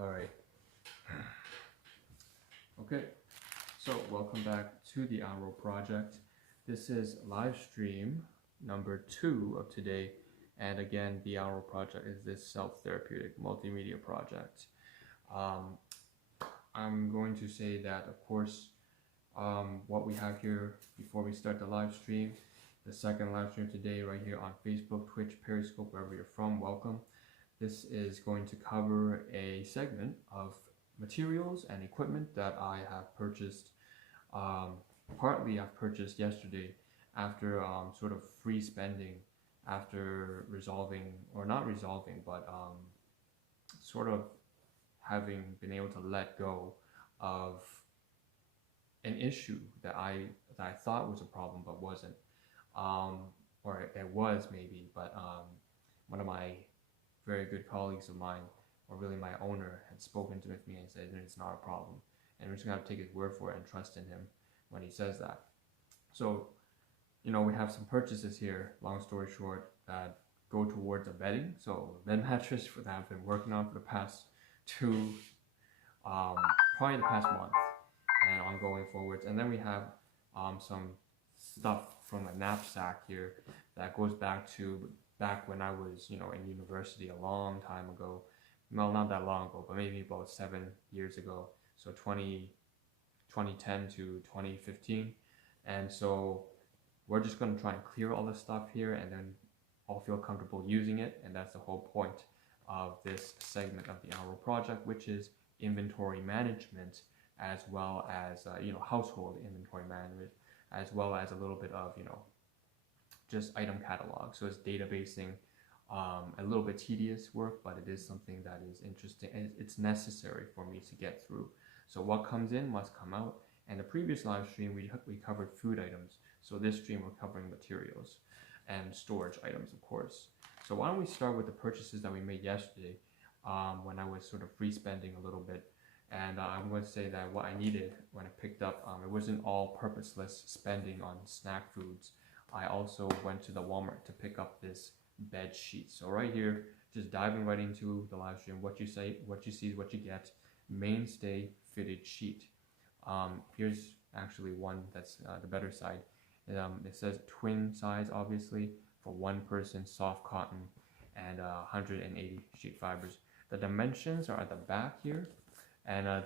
Alright. Okay, so welcome back to the Ahn Rho Project. This is live stream number 2 of today, and again, the Ahn Rho Project is this self-therapeutic multimedia project. I'm going to say that, of course, what we have here before we start the live stream, the second live stream today right here on Facebook, Twitch, Periscope, wherever you're from, welcome. This is going to cover a segment of materials and equipment that I have purchased. Partly I've purchased yesterday after sort of free spending, after resolving, or not resolving, but sort of having been able to let go of an issue that I thought was a problem but wasn't, or it was maybe, but one of my very good colleagues of mine, or really my owner, had spoken to me and said it's not a problem, and we're just gonna have to take his word for it and trust in him when he says that. So, you know, we have some purchases here, long story short, that go towards a bedding. So bed mattress that I've been working on for the past probably the past month and ongoing forwards. And then we have some stuff from a knapsack here that goes back when I was, you know, in university a long time ago. Well, not that long ago, but maybe about 7 years ago. So 2010 to 2015. And so we're just going to try and clear all this stuff here and then all feel comfortable using it. And that's the whole point of this segment of the Ahn Rho Project, which is inventory management, as well as, household inventory management, as well as a little bit of, just item catalog. So it's databasing, a little bit tedious work, but it is something that is interesting and it's necessary for me to get through. So what comes in must come out. And the previous live stream, we covered food items. So this stream, we're covering materials and storage items, of course. So why don't we start with the purchases that we made yesterday, when I was sort of free spending a little bit. And I'm going to say that what I needed when I picked up, it wasn't all purposeless spending on snack foods. I also went to the Walmart to pick up this bed sheet. So right here, just diving right into the live stream, what you see is what you get. Mainstay fitted sheet. Here's actually one that's the better side. It says twin size, obviously, for one person, soft cotton, and 180 sheet fibers. The dimensions are at the back here, and I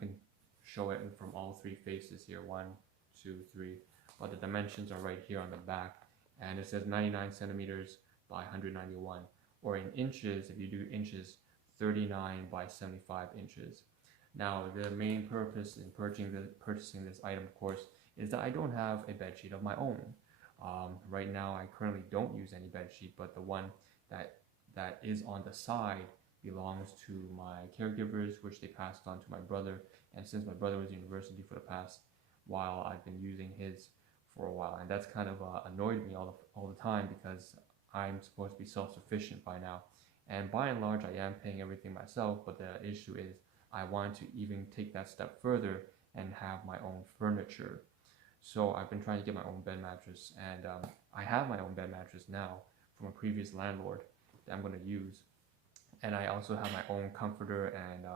can show it from all three faces here, 1, 2, 3. But the dimensions are right here on the back, and it says 99 centimeters by 191, or in inches, if you do inches, 39 by 75 inches. Now, the main purpose in purchasing this item, of course, is that I don't have a bed sheet of my own. Right now, I currently don't use any bed sheet, but the one that is on the side belongs to my caregivers, which they passed on to my brother. And since my brother was in university for the past while, I've been using his for a while, and that's kind of annoyed me all the time, because I'm supposed to be self-sufficient by now, and by and large I am paying everything myself. But the issue is I want to even take that step further and have my own furniture. So I've been trying to get my own bed mattress, and I have my own bed mattress now from a previous landlord that I'm going to use, and I also have my own comforter and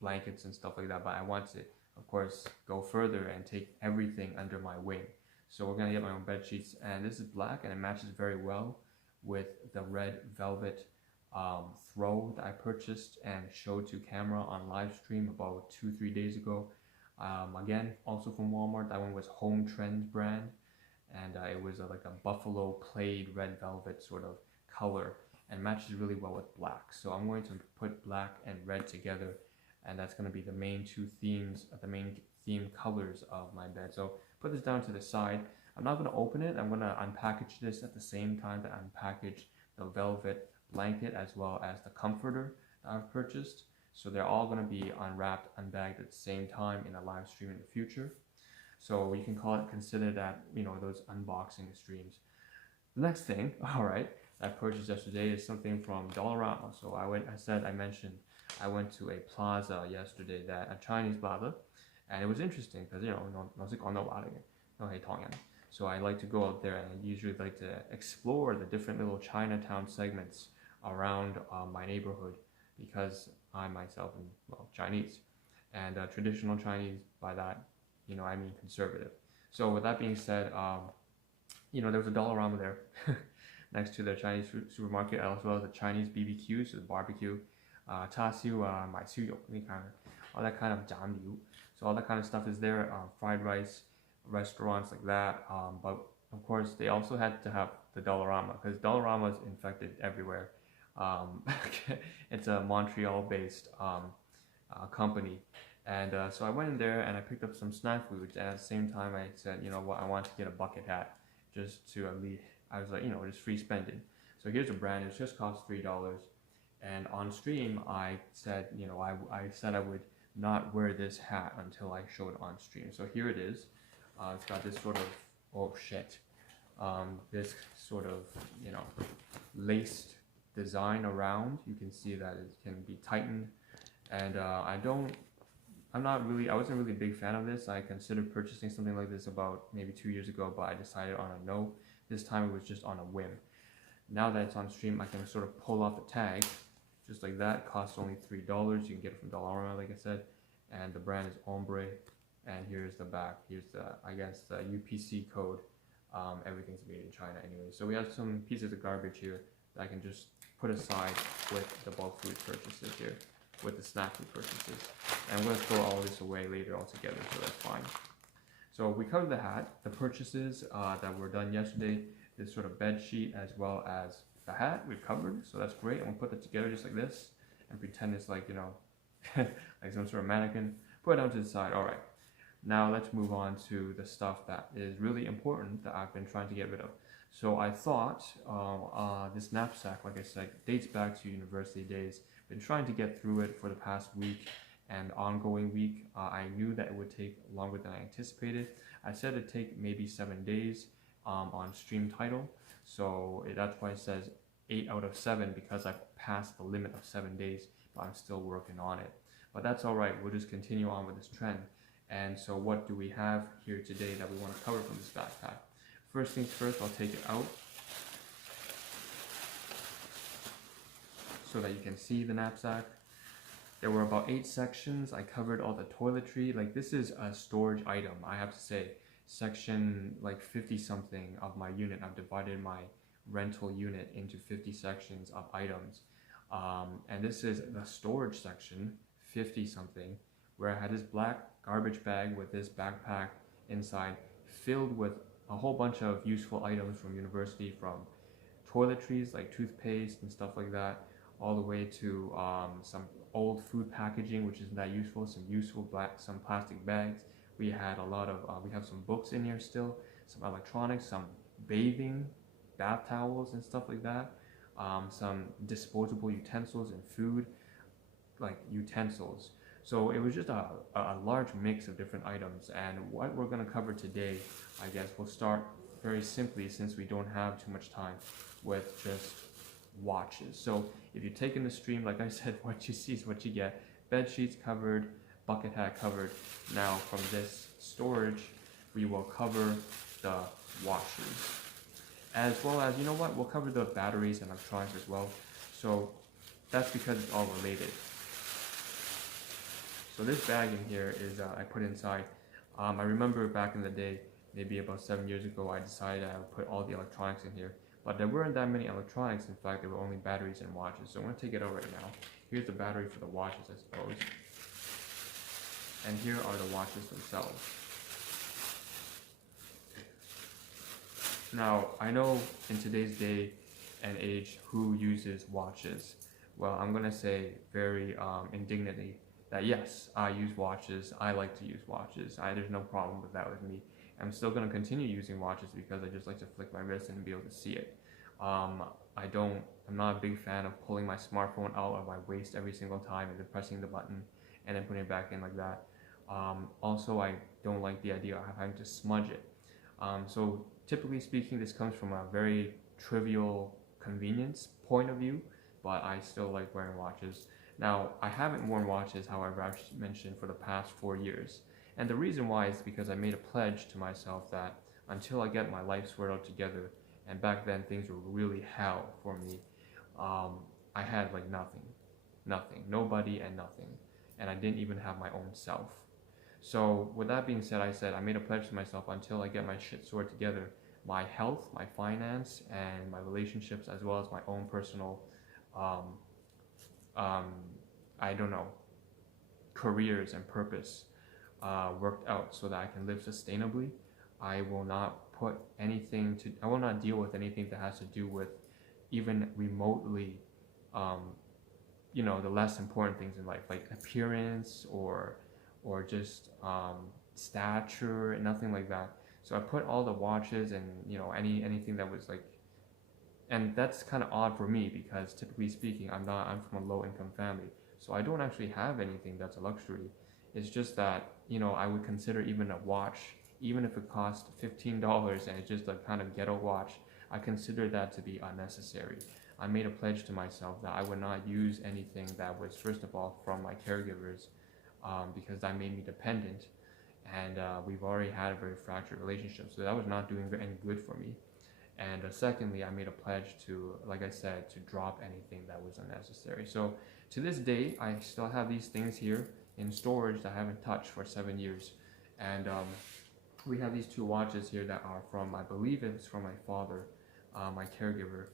blankets and stuff like that. But I want to, of course, go further and take everything under my wing. So we're gonna get my own bed sheets, and this is black, and it matches very well with the red velvet throw that I purchased and showed to camera on live stream about 2-3 days ago. Again, also from Walmart. That one was Home Trends brand, and it was like a buffalo plaid red velvet sort of color, and matches really well with black. So I'm going to put black and red together, and that's going to be the main two themes, the main theme colors of my bed. So put this down to the side. I'm not going to open it. I'm going to unpackage this at the same time that I unpackage the velvet blanket as well as the comforter that I've purchased. So they're all going to be unwrapped, unbagged at the same time in a live stream in the future. So you can consider that, those unboxing streams. The next thing, all right, I purchased yesterday is something from Dollarama. So I went to a plaza yesterday, a Chinese plaza, and it was interesting because, so I like to go out there, and I usually like to explore the different little Chinatown segments around my neighborhood, because I myself am, well, Chinese. And traditional Chinese, by that, I mean conservative. So with that being said, there was a Dollarama there next to the Chinese supermarket, as well as the Chinese BBQ, so the barbecue, 叉烧 买烧肉, all that kind of 炸料. So all that kind of stuff is there, fried rice, restaurants like that. But of course, they also had to have the Dollarama, because Dollarama is infected everywhere. It's a Montreal-based company. And so I went in there and I picked up some snack foods, and at the same time I said, you know what, I want to get a bucket hat, just to at least, I was like, just free spending. So here's a brand, it just cost $3. And on stream I said, I said I would not wear this hat until I show it on stream. So here it is. It's got this sort of, oh shit, this sort of, laced design around. You can see that it can be tightened. And I wasn't really a big fan of this. I considered purchasing something like this about maybe 2 years ago, but I decided on a no. This time it was just on a whim. Now that it's on stream, I can sort of pull off the tag, just like that. It costs only $3. You can get it from Dollarama, like I said. And the brand is Ombre. And here's the back. Here's the, I guess, the UPC code. Everything's made in China anyway. So we have some pieces of garbage here that I can just put aside with the bulk food purchases here, with the snack food purchases. And I'm going to throw all this away later altogether, so that's fine. So we covered the hat, the purchases that were done yesterday, this sort of bed sheet as well as the hat we've covered, so that's great. I'm going to put that together just like this and pretend it's like, like some sort of mannequin. Put it down to the side. All right. Now let's move on to the stuff that is really important that I've been trying to get rid of. So I thought this knapsack, like I said, dates back to university days. Been trying to get through it for the past week and ongoing week. I knew that it would take longer than I anticipated. I said it'd take maybe 7 days on stream title. So that's why it says 8 out of 7, because I've passed the limit of 7 days, but I'm still working on it. But that's all right. We'll just continue on with this trend. And so what do we have here today that we want to cover from this backpack? First things first, I'll take it out so that you can see the knapsack. There were about 8 sections. I covered all the toiletry. Like, this is a storage item, I have to say. Section like 50 something of my unit. I've divided my rental unit into 50 sections of items. And this is the storage section, 50 something, where I had this black garbage bag with this backpack inside filled with a whole bunch of useful items from university, from toiletries like toothpaste and stuff like that, all the way to some old food packaging which isn't that useful, some plastic bags. We had a lot of, we have some books in here still, some electronics, some bathing, bath towels and stuff like that, some disposable utensils and food, like utensils. So it was just a large mix of different items, and what we're going to cover today, I guess we'll start very simply, since we don't have too much time, with just watches. So if you take in the stream, like I said, what you see is what you get. Bed sheets covered, bucket hat covered. Now from this storage, we will cover the watches, as well as, we'll cover the batteries and electronics as well. So that's because it's all related. So this bag in here is I put inside. I remember back in the day, maybe about 7 years ago, I decided I would put all the electronics in here. But there weren't that many electronics. In fact, there were only batteries and watches. So I'm going to take it out right now. Here's the battery for the watches, I suppose. And here are the watches themselves. Now, I know in today's day and age, who uses watches? Well, I'm going to say very indignantly that yes, I use watches. I like to use watches. There's no problem with that with me. I'm still going to continue using watches because I just like to flick my wrist and be able to see it. I'm not a big fan of pulling my smartphone out of my waist every single time and then pressing the button and then putting it back in like that. Also, I don't like the idea of having to smudge it. So typically speaking, this comes from a very trivial convenience point of view, but I still like wearing watches. Now, I haven't worn watches, however, I've mentioned, for the past 4 years. And the reason why is because I made a pledge to myself that until I get my life sorted out together, and back then things were really hell for me, I had like nothing. nothing, nobody and nothing. And I didn't even have my own self. So with that being said, I made a pledge to myself until I get my shit sorted together, my health, my finance, and my relationships, as well as my own personal, um, I don't know, careers and purpose worked out so that I can live sustainably. I will not I will not deal with anything that has to do with even remotely, the less important things in life, like appearance or just stature, and nothing like that. So I put all the watches and anything that was like, and that's kind of odd for me because typically speaking, I'm from a low income family, so I don't actually have anything that's a luxury. It's just that I would consider even a watch, even if it cost $15 and it's just a kind of ghetto watch, I consider that to be unnecessary. I made a pledge to myself that I would not use anything that was, first of all, from my caregivers, because that made me dependent, and we've already had a very fractured relationship, so that was not doing any good for me. And secondly, I made a pledge to, like I said, to drop anything that was unnecessary. So to this day, I still have these things here in storage that I haven't touched for 7 years. And we have these 2 watches here that are from, I believe it's from my father, my caregiver.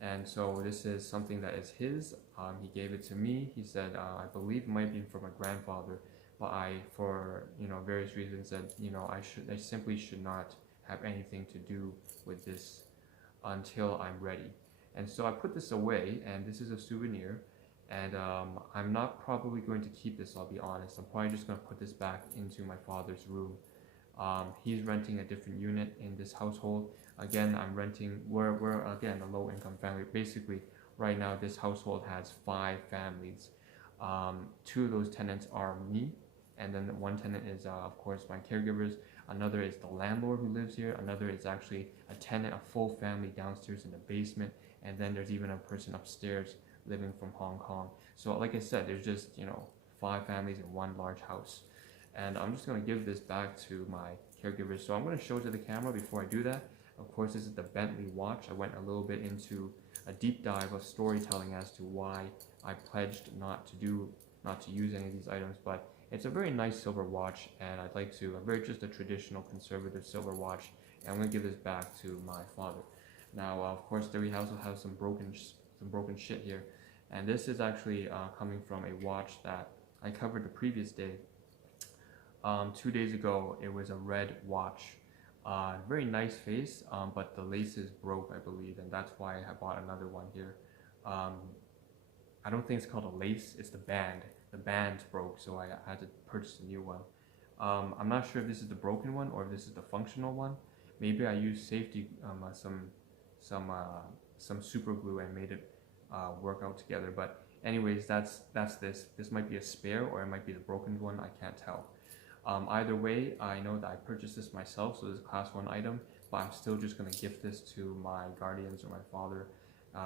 And so this is something that is his. He gave it to me. He said, I believe it might be from my grandfather, but I, for various reasons, said I simply should not have anything to do with this until I'm ready. And so I put this away, and this is a souvenir. And I'm not probably going to keep this, I'll be honest. I'm probably just going to put this back into my father's room. He's renting a different unit in this household. Again, we're again a low income family. Basically, right now this household has 5 families. 2 of those tenants are me, and then one tenant is of course my caregivers. Another is the landlord who lives here. Another is actually a tenant, a full family downstairs in the basement. And then there's even a person upstairs living from Hong Kong. So like I said, there's just 5 families in one large house. And I'm just going to give this back to my caregivers. So I'm going to show it to the camera before I do that. Of course, this is the Bentley watch. I went a little bit into a deep dive of storytelling as to why I pledged not to use any of these items, but it's a very nice silver watch, and I'd like to, just a traditional conservative silver watch, and I'm going to give this back to my father. Now, of course, there we also have some broken shit here, and this is actually coming from a watch that I covered the previous day. 2 days ago, it was a red watch. Very nice face, but the laces broke, I believe, and that's why I bought another one here. I don't think it's called a lace, it's the band. The band broke, so I had to purchase a new one. I'm not sure if this is the broken one or if this is the functional one. Maybe I used safety, some super glue and made it work out together. But anyways, that's this. This might be a spare or it might be the broken one. I can't tell. Either way, I know that I purchased this myself, so this is a class 1 item. But I'm still just gonna gift this to my guardians or my father,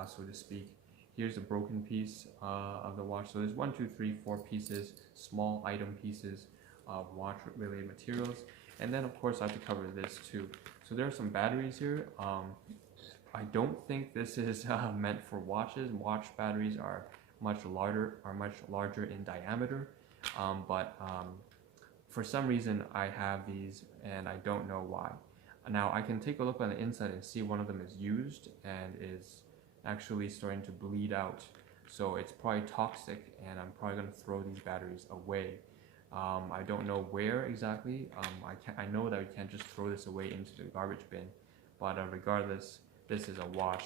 so to speak. Here's a broken piece of the watch. So there's 1, 2, 3, 4 pieces, small item pieces of watch-related materials. And then, of course, I have to cover this too. So there are some batteries here. I don't think this is meant for watches. Watch batteries are much larger in diameter. But for some reason, I have these, and I don't know why. Now, I can take a look on the inside and see one of them is used and is actually starting to bleed out, so it's probably toxic, and I'm probably going to throw these batteries away. I don't know where exactly. I know that we can't just throw this away into the garbage bin, but regardless, this is a watch.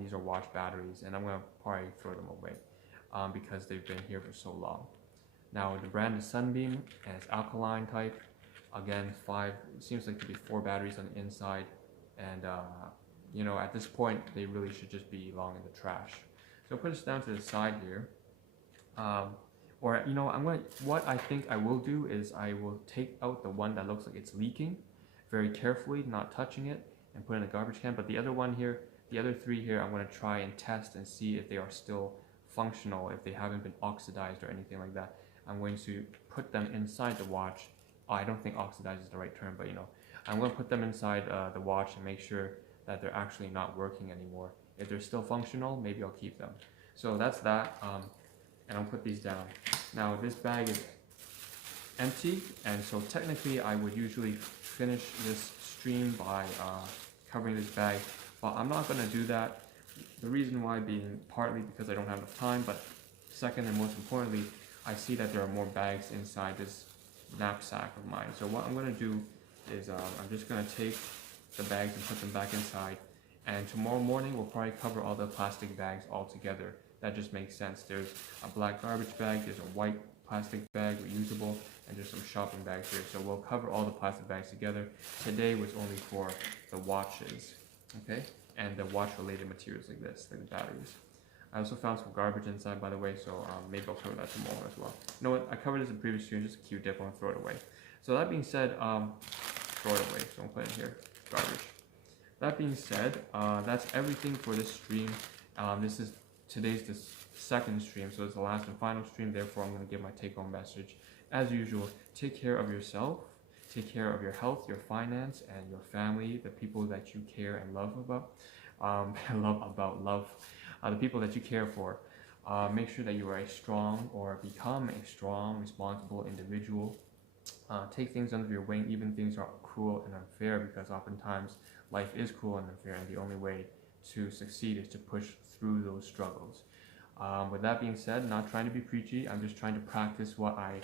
These are watch batteries, and I'm going to probably throw them away because they've been here for so long. Now, the brand is Sunbeam, and it's alkaline type. Again, it seems like to be 4 batteries on the inside, and at this point, they really should just belong in the trash. So I'll put this down to the side here. What I think I will do is I will take out the one that looks like it's leaking very carefully, not touching it, and put it in the garbage can. But the other 3 here, I'm going to try and test and see if they are still functional, if they haven't been oxidized or anything like that. I'm going to put them inside the watch. I don't think oxidized is the right term, but I'm going to put them inside the watch and make sure that they're actually not working anymore. If they're still functional, maybe I'll keep them. So that's that, and I'll put these down. Now this bag is empty, and so technically I would usually finish this stream by covering this bag, but I'm not going to do that. The reason why being partly because I don't have enough time, but second and most importantly, I see that there are more bags inside this knapsack of mine. So what I'm going to do is I'm just going to take the bags and put them back inside, and tomorrow morning we'll probably cover all the plastic bags all together. That just makes sense. There's a black garbage bag, there's a white plastic bag, reusable, and there's some shopping bags here. So we'll cover all the plastic bags together. Today was only for the watches, okay? And the watch related materials like this, like the batteries. I also found some garbage inside, by the way, so maybe I'll cover that tomorrow as well. You know what, I covered this in previous streams, just a Q-tip, I want to throw it away. So that being said, throw it away, so I'll put it here, garbage. That being said, that's everything for this stream. Today's the second stream, so it's the last and final stream, therefore I'm going to give my take-home message. As usual, take care of yourself, take care of your health, your finance, and your family, the people that you care and love about. The people that you care for. Make sure that you are a strong or become a strong, responsible individual. Take things under your wing, even things are cruel and unfair, because oftentimes life is cruel and unfair, and the only way to succeed is to push through those struggles. With that being said, not trying to be preachy, I'm just trying to practice what I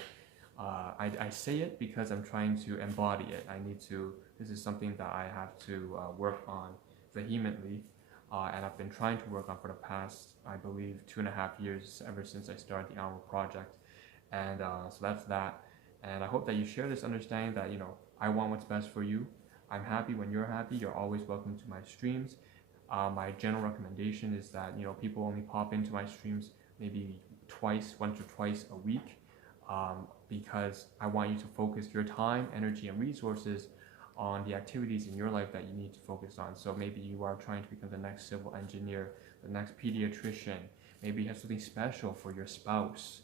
say it because I'm trying to embody it. This is something that I have to work on vehemently, and I've been trying to work on for the past, I believe, 2.5 years, ever since I started the Ahn Rho Project. And so that's that. And I hope that you share this understanding that, I want what's best for you. I'm happy when you're happy. You're always welcome to my streams. My general recommendation is that, people only pop into my streams maybe once or twice a week, because I want you to focus your time, energy, and resources on the activities in your life that you need to focus on. So maybe you are trying to become the next civil engineer, the next pediatrician, maybe you have something special for your spouse,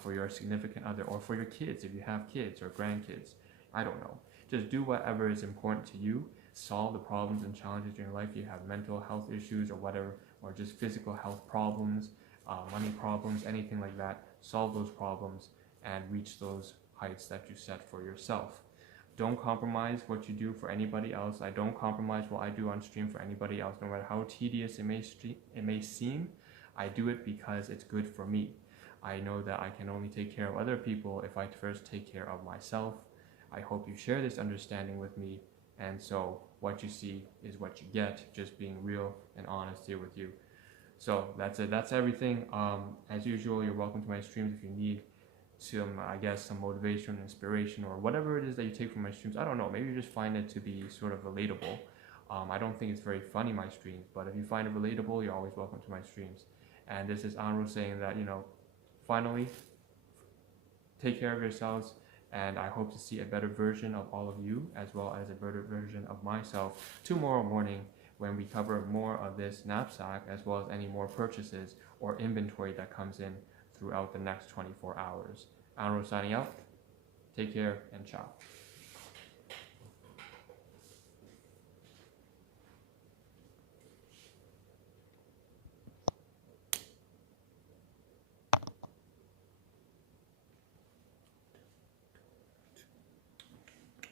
for your significant other, or for your kids if you have kids or grandkids. I don't know. Just do whatever is important to you. Solve the problems and challenges in your life. You have mental health issues or whatever, or just physical health problems, money problems, anything like that. Solve those problems and reach those heights that you set for yourself. Don't compromise what you do for anybody else. I don't compromise what I do on stream for anybody else, no matter how tedious it may seem. I do it because it's good for me. I know that I can only take care of other people if I first take care of myself. I hope you share this understanding with me, and so what you see is what you get, just being real and honest here with you. So that's it, that's everything. As usual, you're welcome to my streams if you need some motivation, inspiration, or whatever it is that you take from my streams. I don't know, maybe you just find it to be sort of relatable. I don't think it's very funny, my streams, but if you find it relatable, you're always welcome to my streams. And this is Ahn Rho saying that, finally, take care of yourselves, and I hope to see a better version of all of you, as well as a better version of myself tomorrow morning when we cover more of this knapsack, as well as any more purchases or inventory that comes in throughout the next 24 hours. Ahn Rho signing out. Take care and ciao.